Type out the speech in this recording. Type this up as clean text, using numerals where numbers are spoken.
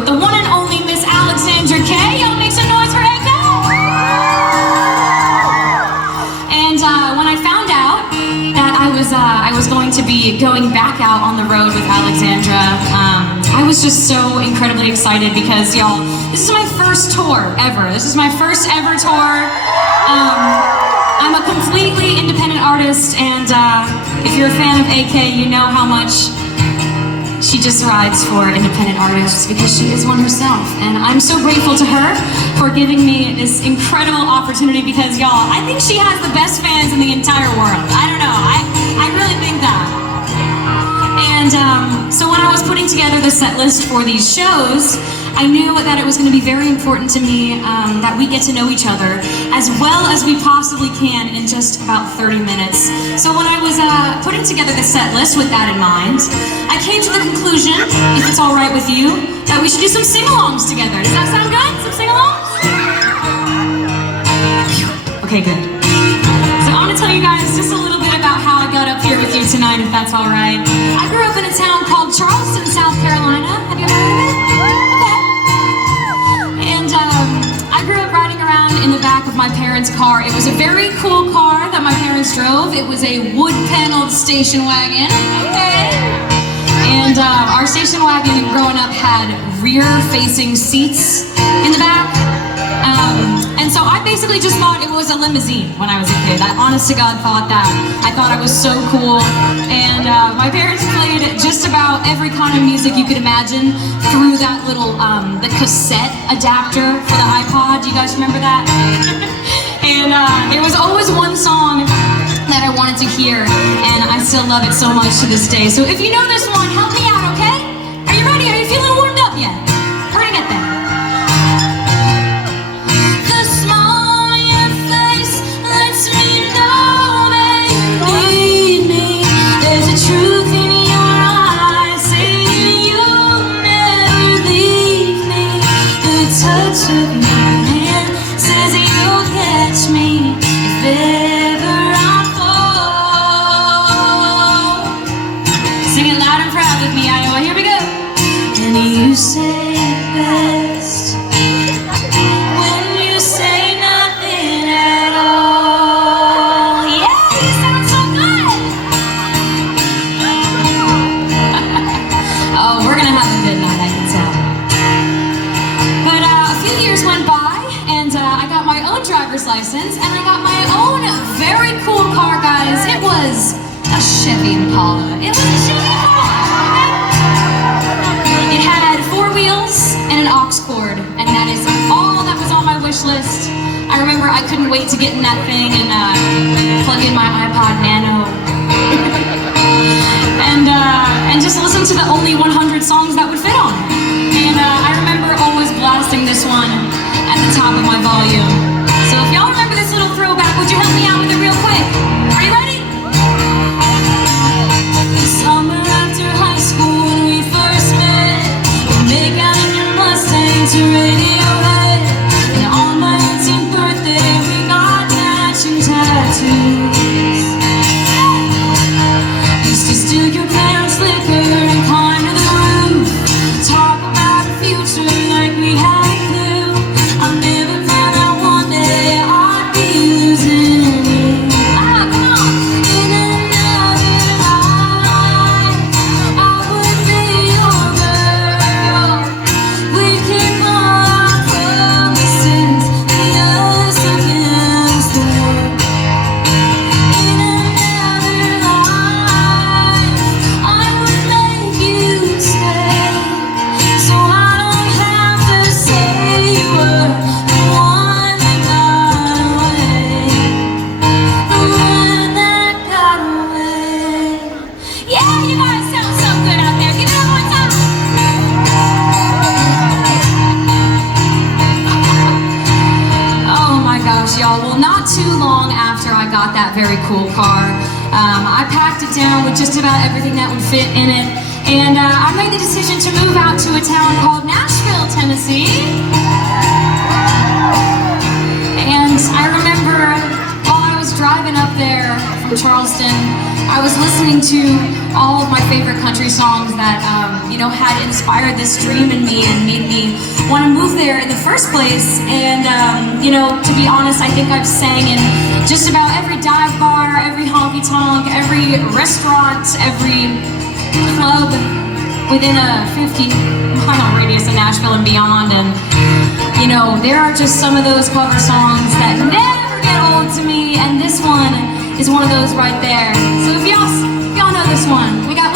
with the one and only Miss Alexandra K. Y'all make some noise for Echo! And when I found out that I was going to be going back out on the road with Alexandra, I was just so incredibly excited because, y'all, this is my first tour ever. This is my first ever tour. I'm a completely independent artist, and if you're a fan of AK, you know how much she just rides for independent artists because she is one herself. And I'm so grateful to her for giving me this incredible opportunity because, y'all, I think she has the best fans in the entire world. I don't know, I really think that. And so when I was putting together the set list for these shows, I knew that it was going to be very important to me that we get to know each other as well as we possibly can in just about 30 minutes. So when I was putting together the set list with that in mind, I came to the conclusion, if it's all right with you, that we should do some sing-alongs together. Does that sound good? Some sing-alongs? Okay, good. So I'm going to tell you guys just a little bit about how I got up here with you tonight, if that's all right. I grew up in a town called Charleston, South Carolina. Have you ever heard of it? I grew up riding around in the back of my parents' car. It was a very cool car that my parents drove. It was a wood-paneled station wagon, okay? And our station wagon growing up had rear-facing seats in the back. And so I basically just thought it was a limousine when I was a kid. I honest to God thought that. I thought I was so cool. And my parents played just about every kind of music you could imagine through that little, the cassette adapter for the iPod. Do you guys remember that? And there was always one song that I wanted to hear, and I still love it so much to this day. So if you know this one, help me out, okay? Are you ready? Are you feeling warmed up yet? We're gonna get there. You say it best when you say nothing at all. Yeah, you sound so good! Oh, we're gonna have a good night, I can tell. But a few years went by, and I got my own driver's license, and I got my own very cool car, guys. It was a Chevy Impala. It was a Chevy Impala! It had 4 wheels and an aux cord, and that is all that was on my wish list. I remember I couldn't wait to get in that thing and plug in my iPod Nano and just listen to the only 100 songs that would fit on it. And I remember always blasting this one at the top of my volume. So if y'all remember this little throwback, would you help me out with it real quick? Are you ready? Summer after high school when we first met, make out in your Mustang to Radiohead. And on my 18th birthday we got matching tattoos. Used to steal your parents' liquor and climb to the roof, talk about the future like we had a clue. I never thought that one day I'd be losing you. Ah, come on! In another life I would be your girl. We keep all our promises, the others against the world. In another life I would make you stay, so I don't have to say you were the one that got away. The one that got away. Yeah, you guys sound so good out there. Give it up one time. Oh my gosh, y'all. Well, not too long after I got that very cool car, I packed it down with just about everything that would fit in it, and I made the decision to move out to a town called Nashville, Tennessee. And I remember while I was driving up there from from Charleston, I was listening to all of my favorite country songs that, you know, had inspired this dream in me and made me want to move there in the first place. And, you know, to be honest, I think I've sang in just about every dive bar, every honky-tonk, every restaurant, every club within a 50-mile radius of Nashville and beyond. And, you know, there are just some of those cover songs that never get old to me, and this one is one of those right there. So if y'all know this one, we got